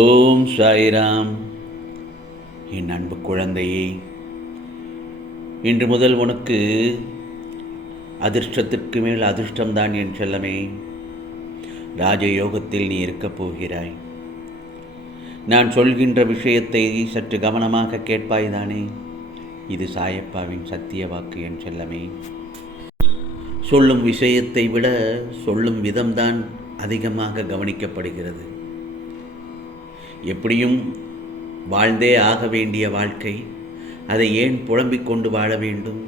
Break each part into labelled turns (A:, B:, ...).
A: ஓம் சாய்ராம். என் அன்பு குழந்தையே இன்று முதல் உனக்கு அதிர்ஷ்டத்திற்கு மேல் அதிர்ஷ்டம்தான் என் செல்லமே. ராஜயோகத்தில் நீ இருக்கப் போகிறாய். நான் சொல்கின்ற விஷயத்தை சற்று கவனமாக கேட்பாய்தானே இது சாயப்பாவின் சத்திய வாக்கு என் செல்லமே. சொல்லும் விஷயத்தை விட சொல்லும் விதம்தான் அதிகமாக கவனிக்கப்படுகிறது. எப்படியும் வாழ்ந்தே ஆக வேண்டிய வாழ்க்கை. அதை ஏன் புலம்பிக் கொண்டு வாழ வேண்டும்?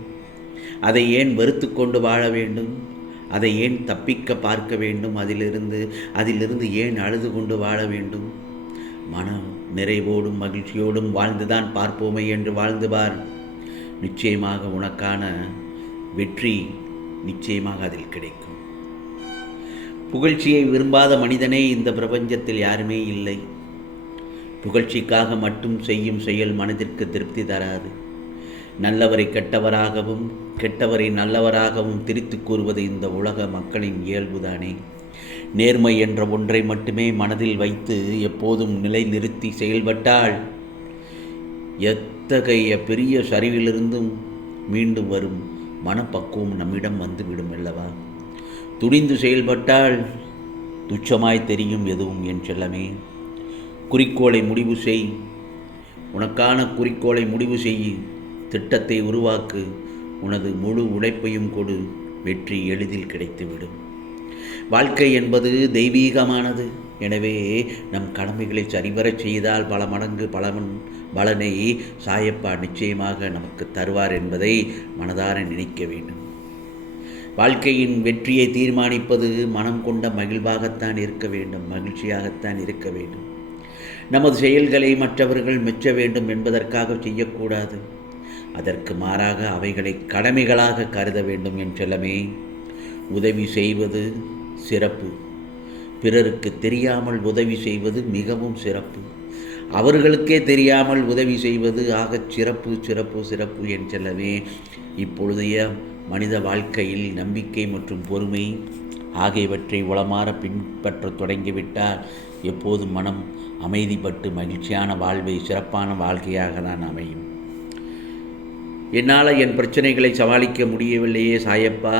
A: அதை ஏன் வெறுத்து கொண்டு வாழ வேண்டும்? அதை ஏன் தப்பிக்க பார்க்க வேண்டும்? அதிலிருந்து அதிலிருந்து ஏன் அழுது கொண்டு வாழ வேண்டும்? மனம் நிறைவோடும் மகிழ்ச்சியோடும் வாழ்ந்துதான் பார்ப்போமே என்று வாழ்ந்துவார் நிச்சயமாக உனக்கான வெற்றி நிச்சயமாக அதில் கிடைக்கும். புகழ்ச்சியை விரும்பாத மனிதனே இந்த பிரபஞ்சத்தில் யாருமே இல்லை. புகழ்ச்சிக்காக மட்டும் செய்யும் செயல் மனதிற்கு திருப்தி தராது. நல்லவரை கெட்டவராகவும் கெட்டவரை நல்லவராகவும் திரித்து கூறுவது இந்த உலக மக்களின் இயல்புதானே. நேர்மை என்ற ஒன்றை மட்டுமே மனதில் வைத்து எப்போதும் நிலை நிறுத்தி செயல்பட்டால் எத்தகைய பெரிய சரிவிலிருந்தும் மீண்டும் வரும் மனப்பக்குவம் நம்மிடம் வந்துவிடும் அல்லவா? துணிந்து செயல்பட்டால் துச்சமாய் தெரியும் எதுவும் என் செல்லமே. குறிக்கோளை முடிவு செய். உனக்கான குறிக்கோளை முடிவு செய். திட்டத்தை உருவாக்கு. உனது முழு உழைப்பையும் கொடு. வெற்றி எளிதில் கிடைத்துவிடும். வாழ்க்கை என்பது தெய்வீகமானது. எனவே நம் கடமைகளை சரிவரச் செய்தால் பல மடங்கு பலவன் பலனை சாயப்பா நிச்சயமாக நமக்கு தருவார் என்பதை மனதார நினைக்க வேண்டும். வாழ்க்கையின் வெற்றியை தீர்மானிப்பது மனம் கொண்ட மகிழ்வாகத்தான் இருக்க வேண்டும். மகிழ்ச்சியாகத்தான் இருக்க வேண்டும். நமது செயல்களை மற்றவர்கள் மெச்ச வேண்டும் என்பதற்காக செய்யக்கூடாது. அதற்கு மாறாக அவைகளை கடமைகளாக கருத வேண்டும் என்றெல்லாமே உதவி செய்வது சிறப்பு. பிறருக்கு தெரியாமல் உதவி செய்வது மிகவும் சிறப்பு. அவர்களுக்கே தெரியாமல் உதவி செய்வது ஆகச் சிறப்பு சிறப்பு சிறப்பு என்றெல்லாமே செல்லவே இப்பொழுதைய மனித வாழ்க்கையில் நம்பிக்கை மற்றும் பொறுமை ஆகியவற்றை உளமாற பின்பற்ற தொடங்கிவிட்டால் எப்போதும் மனம் அமைதிப்பட்டு மகிழ்ச்சியான வாழ்வை சிறப்பான வாழ்க்கையாக தான் அமையும். என்னால் என் பிரச்சனைகளை சமாளிக்க முடியவில்லையே சாயப்பா.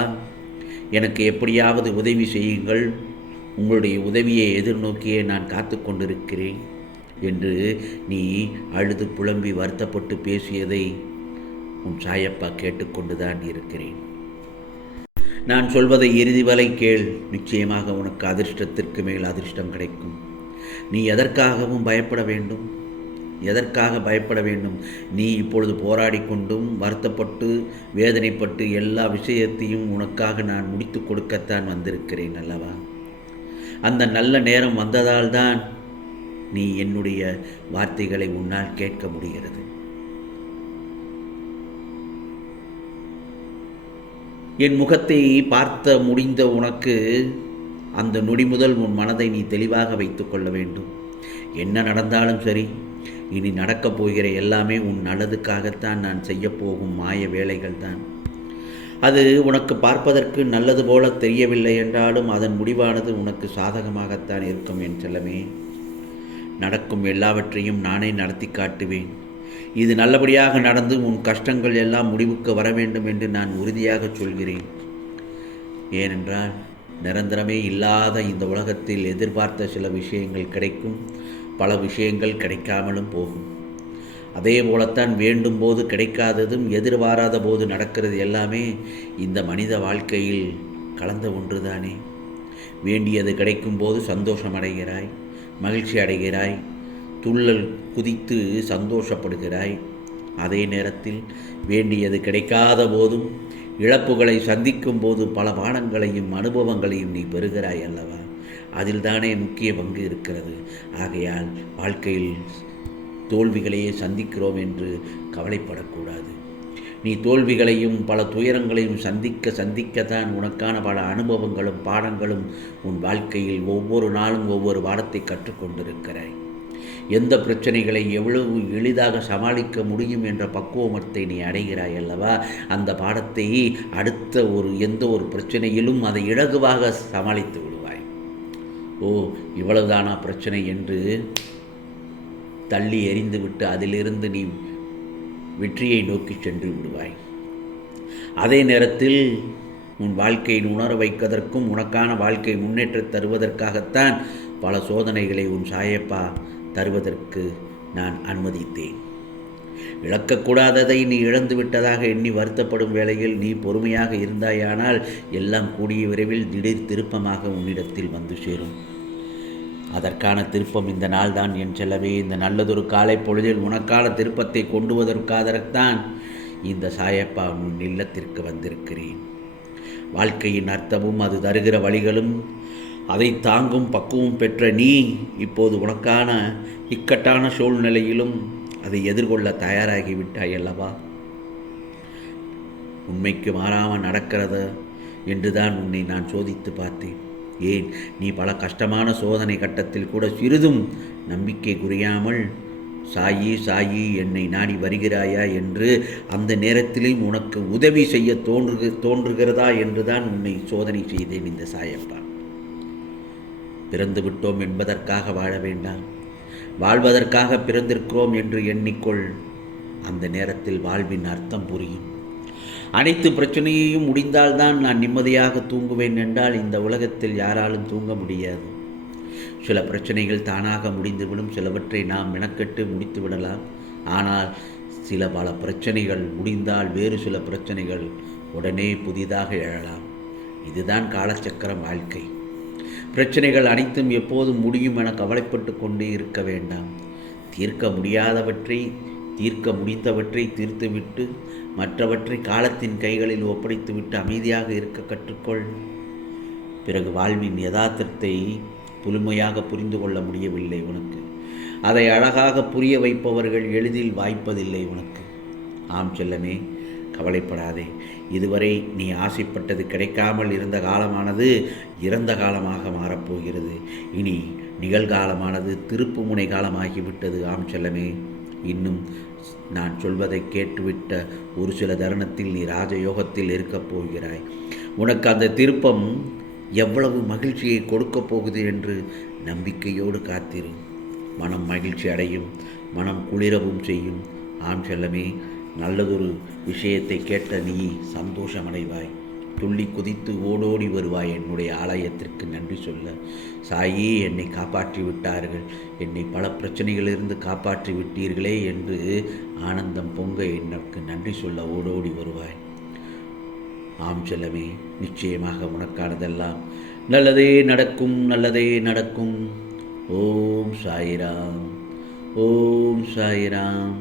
A: எனக்கு எப்படியாவது உதவி செய்யுங்கள். உங்களுடைய உதவியை எதிர்நோக்கியே நான் காத்து கொண்டிருக்கிறேன் என்று நீ அழுது புலம்பி வருத்தப்பட்டு பேசியதை உன் சாயப்பா கேட்டுக்கொண்டுதான் இருக்கிறேன். நான் சொல்வதை இறுதி வரை கேள். நிச்சயமாக உனக்கு அதிர்ஷ்டத்திற்கு மேல் அதிர்ஷ்டம் கிடைக்கும். நீ எதற்காகவும் பயப்பட வேண்டும்? எதற்காக பயப்பட வேண்டும்? நீ இப்பொழுது போராடி கொண்டும் வருத்தப்பட்டு வேதனைப்பட்டு எல்லா விஷயத்தையும் உனக்காக நான் முடித்து கொடுக்கத்தான் வந்திருக்கிறேன் அல்லவா? அந்த நல்ல நேரம் வந்ததால் தான் நீ என்னுடைய வார்த்தைகளை உன்னால் கேட்க முடிகிறது. என் முகத்தை பார்த்த முடிந்த உனக்கு அந்த நொடி முதல் உன் மனதை நீ தெளிவாக வைத்து கொள்ள வேண்டும். என்ன நடந்தாலும் சரி இனி நடக்கப் போகிற எல்லாமே உன் நல்லதுக்காகத்தான் நான் செய்யப்போகும் மாய வேலைகள் தான் அது உனக்கு பார்ப்பதற்கு நல்லது போல தெரியவில்லை என்றாலும் அதன் முடிவானது உனக்கு சாதகமாகத்தான் இருக்கும் என் செல்லமே. நடக்கும் எல்லாவற்றையும் நானே நடத்தி காட்டுவேன். இது நல்லபடியாக நடந்து உன் கஷ்டங்கள் எல்லாம் முடிவுக்கு வர வேண்டும் என்று நான் உறுதியாக சொல்கிறேன். ஏனென்றால் நிரந்தரமே இல்லாத இந்த உலகத்தில் எதிர்பார்த்த சில விஷயங்கள் கிடைக்கும். பல விஷயங்கள் கிடைக்காமலும் போகும். அதே போலத்தான் வேண்டும் போது கிடைக்காததும் எதிர்பாராத போது நடக்கிறது எல்லாமே இந்த மனித வாழ்க்கையில் கலந்த ஒன்றுதானே. வேண்டியது கிடைக்கும் போது சந்தோஷம் அடைகிறாய் மகிழ்ச்சி அடைகிறாய் துள்ளல் குதித்து சந்தோஷப்படுகிறாய். அதே நேரத்தில் வேண்டியது கிடைக்காத போதும் இழப்புகளை சந்திக்கும் போது பல பாடங்களையும் அனுபவங்களையும் நீ பெறுகிறாய் அல்லவா? அதில் தானே முக்கிய பங்கு இருக்கிறது. ஆகையால் வாழ்க்கையில் தோல்விகளையே சந்திக்கிறோம் என்று கவலைப்படக்கூடாது. நீ தோல்விகளையும் பல துயரங்களையும் சந்திக்க சந்திக்கத்தான் உனக்கான பல அனுபவங்களும் பாடங்களும் உன் வாழ்க்கையில் ஒவ்வொரு நாளும் ஒவ்வொரு வாரத்தை கற்றுக்கொண்டிருக்கிறாய். எந்த பிரச்சனைகளை எவ்வளவு எளிதாக சமாளிக்க முடியும் என்ற பக்குவமத்தை நீ அடைகிறாய் அல்லவா? அந்த பாடத்தை அடுத்த ஒரு எந்த ஒரு பிரச்சனையிலும் அதை இலகுவாக சமாளித்து விடுவாய். ஓ இவ்வளவுதானா பிரச்சனை என்று தள்ளி எறிந்துவிட்டு அதிலிருந்து நீ வெற்றியை நோக்கி சென்று விடுவாய். அதே நேரத்தில் உன் வாழ்க்கையின் உணர வைப்பதற்கும் உனக்கான வாழ்க்கை முன்னேற்றம் தருவதற்காகத்தான் பல சோதனைகளை உன் சாயப்பா தருவதற்கு நான் அனுமதித்தேன். இழக்கக்கூடாததை நீ இழந்து விட்டதாக எண்ணி வருத்தப்படும் வேளையில் நீ பொறுமையாக இருந்தாயானால் எல்லாம் கூடிய விரைவில் திடீர் திருப்பமாக உன்னிடத்தில் வந்து சேரும். அதற்கான திருப்பம் இந்த நாள்தான் என் செல்லவே. இந்த நல்லதொரு காலை பொழுதில் உனக்கான திருப்பத்தை கொண்டு வருவதற்காகத்தான் இந்த சாயப்பா உன் இல்லத்திற்கு வந்திருக்கிறேன். வாழ்க்கையின் அர்த்தமும் அது தருகிற வழிகளும் அதை தாங்கும் பக்குவம் பெற்ற நீ இப்போது உனக்கான இக்கட்டான சூழ்நிலையிலும் அதை எதிர்கொள்ள தயாராகி விட்டாய் அல்லவா உண்மைக்கு மாறாமல் நடக்கிறத என்றுதான் உன்னை நான் சோதித்து பார்த்தேன். ஏன்? நீ பல கஷ்டமான சோதனை கட்டத்தில் கூட சிறிதும் நம்பிக்கை குறையாமல் சாயி சாயி என்னை நாடி வருகிறாயா என்று அந்த நேரத்திலும் உனக்கு உதவி செய்ய தோன்றுக தோன்றுகிறதா என்றுதான் உன்னை சோதனை செய்தேன் இந்த சாயப்பா. பிறந்து விட்டோம் என்பதற்காக வாழ வேண்டாம். வாழ்வதற்காக பிறந்திருக்கிறோம் என்று எண்ணிக்கொள். அந்த நேரத்தில் வாழ்வின் அர்த்தம் புரியும். அனைத்து பிரச்சனையையும் முடிந்தால்தான் நான் நிம்மதியாக தூங்குவேன் என்றால் இந்த உலகத்தில் யாராலும் தூங்க முடியாது. சில பிரச்சனைகள் தானாக முடிந்துவிடும். சிலவற்றை நாம் மெனக்கெட்டு முடித்து விடலாம். ஆனால் சில பல பிரச்சனைகள் முடிந்தால் வேறு சில பிரச்சனைகள் உடனே புதிதாக எழலாம். இதுதான் காலச்சக்கரம் வாழ்க்கை. பிரச்சனைகள் அனைத்தும் எப்போதும் முடியும் என கவலைப்பட்டு கொண்டே இருக்க வேண்டாம். தீர்க்க முடியாதவற்றை தீர்க்க முடிந்தவற்றை தீர்த்துவிட்டு மற்றவற்றை காலத்தின் கைகளில் ஒப்படைத்துவிட்டு அமைதியாக இருக்க கற்றுக்கொள். பிறகு வாழ்வின் யதார்த்தத்தை புதுமையாக புரிந்து கொள்ள முடியவில்லை உனக்கு. அதை அழகாக புரிய வைப்பவர்கள் எளிதில் வாய்ப்பதில்லை உனக்கு. ஆம் செல்லமே. கவலைப்படாதே. இதுவரை நீ ஆசைப்பட்டது கிடைக்காமல் இருந்த காலமானது இறந்த காலமாக மாறப்போகிறது. இனி நிகழ்காலமானது திருப்பு முனை காலமாகிவிட்டது. ஆம் செல்லமே. இன்னும் நான் சொல்வதை கேட்டுவிட்ட ஒரு சில தருணத்தில் நீ ராஜயோகத்தில் இருக்கப் போகிறாய். உனக்கு அந்த திருப்பம் எவ்வளவு மகிழ்ச்சியை கொடுக்கப் போகுது என்று நம்பிக்கையோடு காத்திரு. மனம் மகிழ்ச்சி அடையும். மனம் குளிரவும் செய்யும். ஆம் செல்லமே. நல்லதொரு விஷயத்தை கேட்ட நீ சந்தோஷமடைவாய். துள்ளி குதித்து ஓடோடி வருவாய் என்னுடைய ஆலயத்திற்கு நன்றி சொல்ல. சாயி என்னை காப்பாற்றி விட்டார்கள். என்னை பல பிரச்சனைகளிலிருந்து காப்பாற்றி விட்டீர்களே என்று ஆனந்தம் பொங்க எனக்கு நன்றி சொல்ல ஓடோடி வருவாய். ஆம் செல்லமே நிச்சயமாக உனக்கானதெல்லாம் நல்லதே நடக்கும் நல்லதே நடக்கும். ஓம் சாயிராம் ஓம் சாயிராம்.